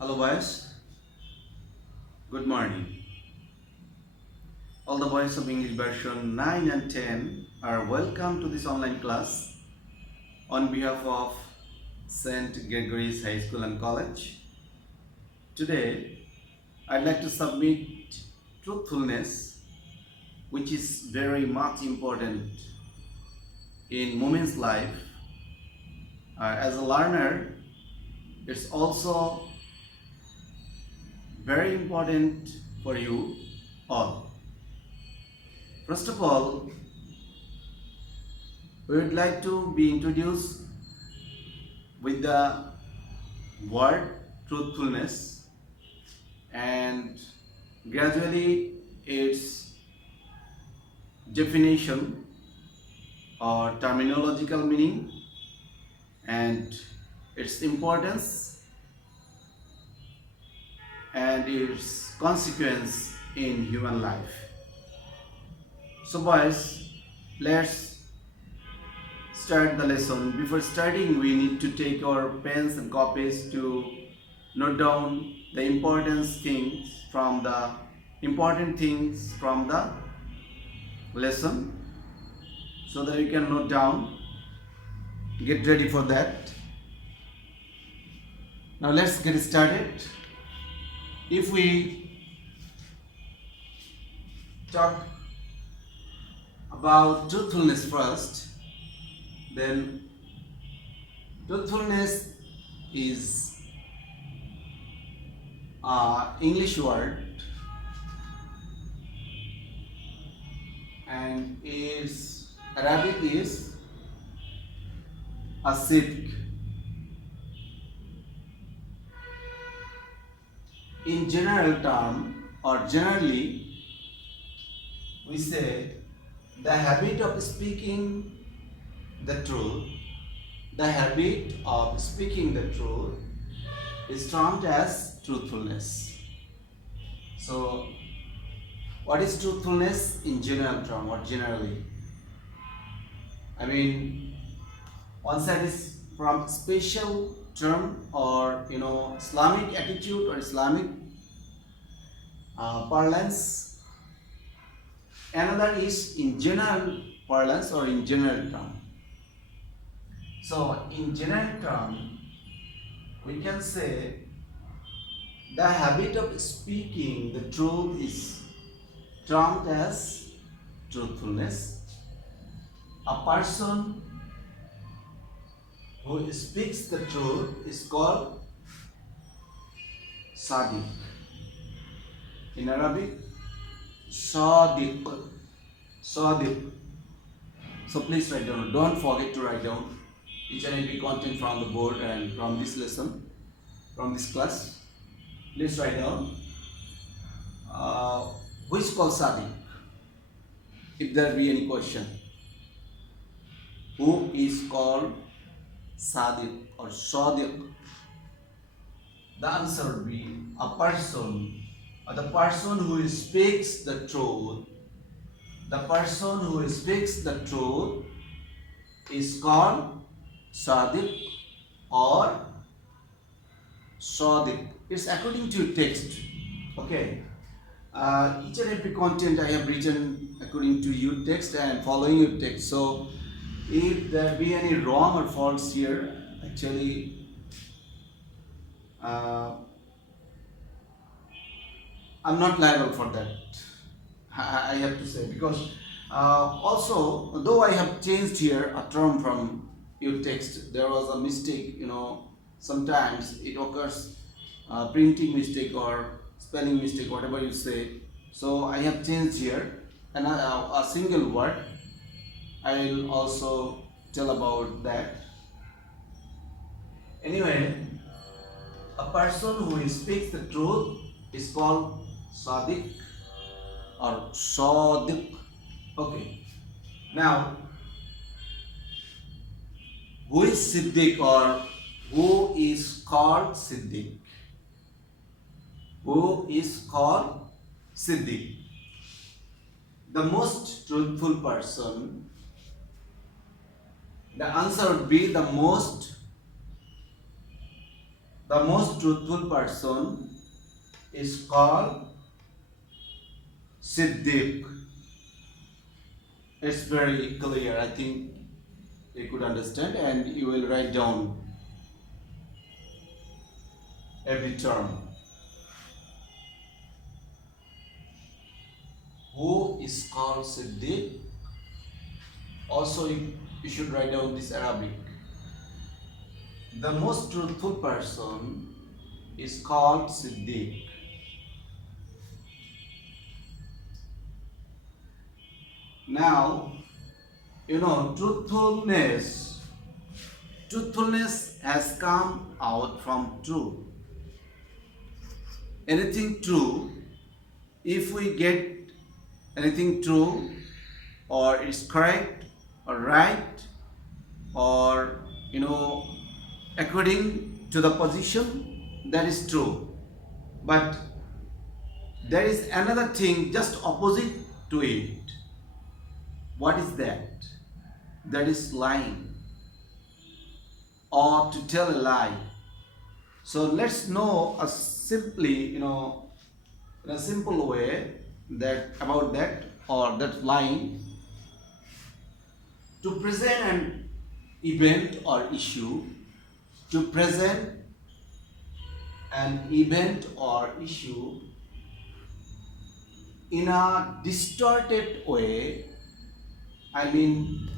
Hello boys, good morning. All the boys of English version 9 and 10 are welcome to this online class on behalf of St. Gregory's High School and College. Today, I'd like to submit truthfulness, which is very much important in women's life. As a learner, it's also very important for you all. First of all, we would like to be introduced with the word truthfulness and gradually its definition or terminological meaning and its importance and its consequence in human life. So boys, let's start the lesson. Before starting, we need to take our pens and copies to note down the important things from the lesson so that you can note down. Get ready for that. Now let's get started. If we talk about truthfulness first, then truthfulness is an English word and its Arabic is asidq. In general term or generally, we say the habit of speaking the truth. The habit of speaking the truth is termed as truthfulness. So, what is truthfulness in general term or generally? I mean, one side is from special term or Islamic attitude or Islamic parlance. Another is in general parlance or in general term. So, in general term, we can say the habit of speaking the truth is termed as truthfulness. A person who speaks the truth is called sadiq. In Arabic, sadiq. Sadiq. So please write down. Don't forget to write down each and every content from the board and from this lesson, from this class. Please write down who is called sadiq. If there be any question, who is called sadiq or sadiq? The answer would be a person or the person who speaks the truth. The person who speaks the truth is called sadiq or sadiq. It's according to text. Okay. Each and every content I have written according to your text and following your text. So if there be any wrong or false here, actually uh, I'm not liable for that. I have to say because also though I have changed here a term from your text, there was a mistake. Sometimes it occurs printing mistake or spelling mistake, whatever you say. So I have changed here and a single word. I will also tell about that. Anyway, a person who speaks the truth is called Sadiq or Sadiq. Okay. Now, who is Siddiq or who is called Siddiq? Who is called Siddiq? The most truthful person. The answer would be the most The most truthful person is called Siddiq. It's very clear. I think you could understand, and you will write down every term. Who is called Siddiq? Also, you should write down this Arabic. The most truthful person is called Siddiq. Now, truthfulness has come out from truth. Anything true, if we get anything true, or it's correct or right, or according to the position, that is true. But there is another thing just opposite to it. What is that? That is lying, or to tell a lie. So let's know a simply, in a simple way, that about that, or that lying. To present an event or issue, to present an event or issue in a distorted way, I mean,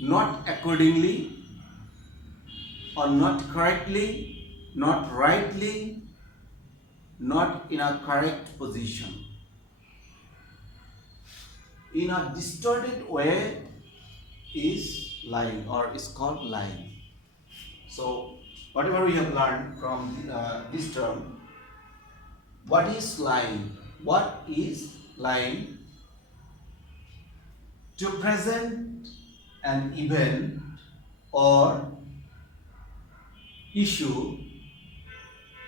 not accordingly, or not correctly, not rightly, not in a correct position. In a distorted way is lying, or is called lying. So, whatever we have learned from this term, what is lying? What is lying? To present an event or issue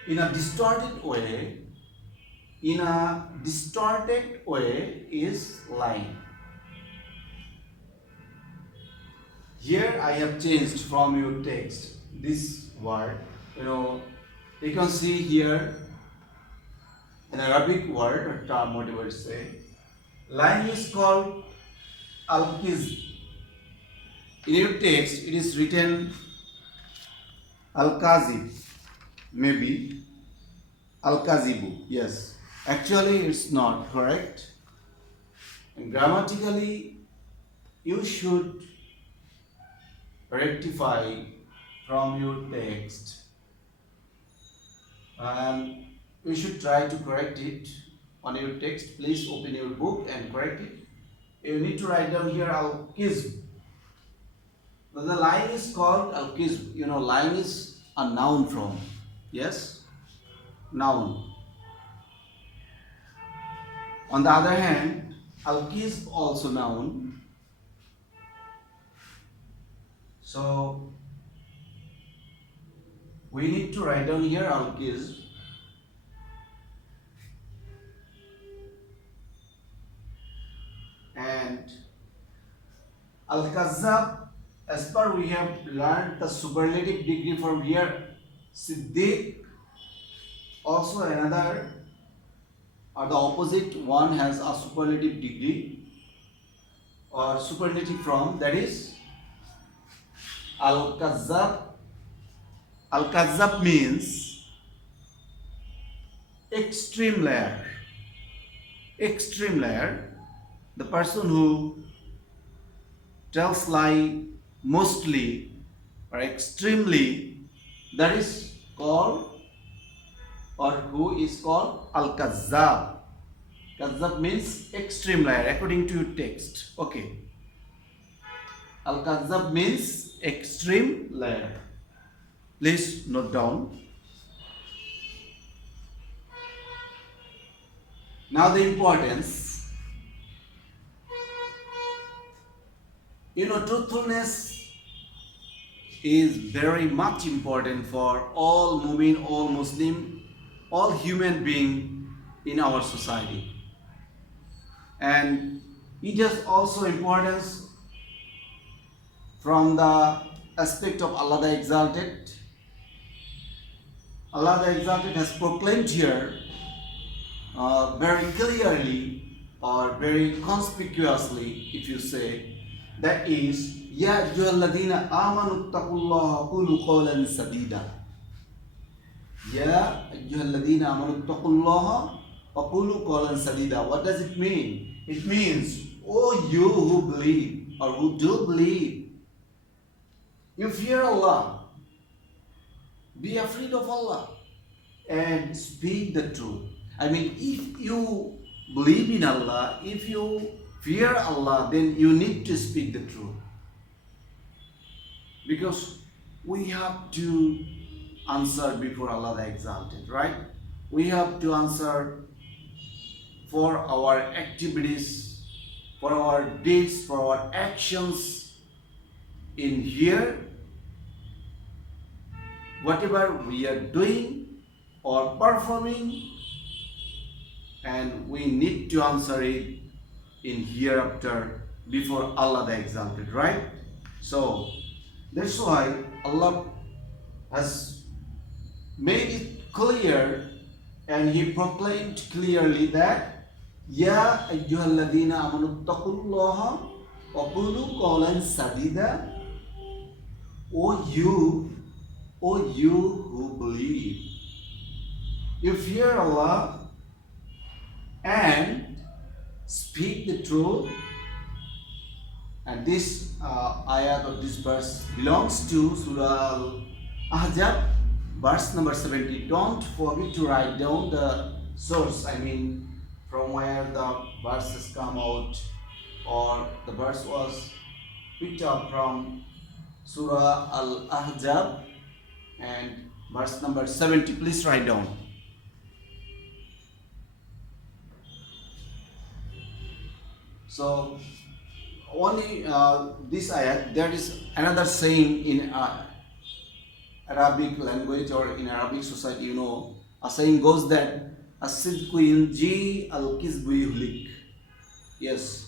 in a distorted way, is lying. Here I have changed from your text this word. You can see here an Arabic word or term, whatever you say. Lying is called al-kizb. In your text, it is written al-kazib, maybe al-kazibu. Yes, actually it's not correct. And grammatically, you should rectify from your text, and you should try to correct it on your text. Please open your book and correct it. You need to write down here al-kizb. The line is called al-kizb. Line is a noun from. Yes, noun. On the other hand, al-kizb also noun. So we need to write down here al-kizb. And al-kazzab, as per we have learned the superlative degree from here, Siddiq, also another, or the opposite one, has a superlative degree or superlative form, that is al-kazzab. Al-kazzab means extreme liar. Extreme liar, the person who tells lie mostly or extremely, that is called, or who is called al-kazzab. Kazzab means extreme liar according to your text. Okay. Al-kazzab means extreme liar. Please note down. Now the importance. Truthfulness is very much important for all Mu'min, all Muslim, all human being in our society. And it has also importance from the aspect of Allah the Exalted. Allah the Exalted has proclaimed here very clearly or very conspicuously, if you say, that is, Ya ayyuhalladhina amanu taqullaha qulu qawlan sadida. Ya ayyuhalladhina amanu taqullaha wa qulu qawlan sadida. What does it mean? It means, oh you who believe or who do believe, you fear Allah, be afraid of Allah, and speak the truth. I mean, if you believe in Allah, if you fear Allah, then you need to speak the truth. Because we have to answer before Allah the Exalted, right? We have to answer for our activities, for our deeds, for our actions in here, whatever we are doing or performing, and we need to answer it in hereafter before Allah the Exalted, right? So that's why Allah has made it clear and He proclaimed clearly that Ya ayyuhalladhina amanu taqullaha wa qulu qawlan sadida. O you who believe, you fear Allah and speak the truth. And this ayat or this verse belongs to Surah Al-Ahzab, verse number 70. Don't forget to write down the source, I mean from where the verse has come out, or the verse was picked up from Surah Al-Ahzab and verse number 70. Please write down. So only this ayat, there is another saying in Arabic language or in Arabic society, you know, a saying goes that as-sidqu yunji al-kizbu yuhlik. Yes,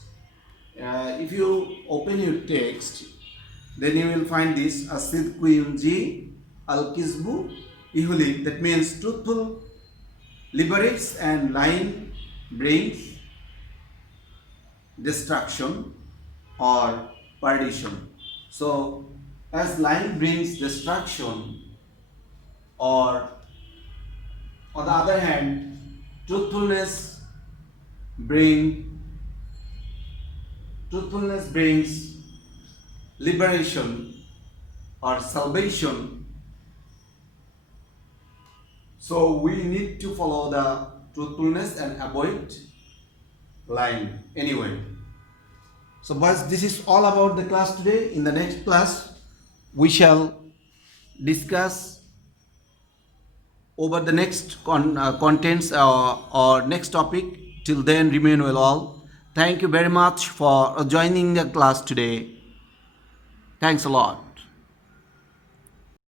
if you open your text, then you will find this as-sidqu yunji al-kizbu yuhlik. That means truthful liberates and lying brings destruction or perdition. So as lying brings destruction, or on the other hand, truthfulness brings liberation or salvation. So we need to follow the truthfulness and avoid lying anyway. So boys, this is all about the class today. In the next class we shall discuss over the next contents or next topic. Till then, remain well all. Thank you very much for joining the class today. Thanks a lot.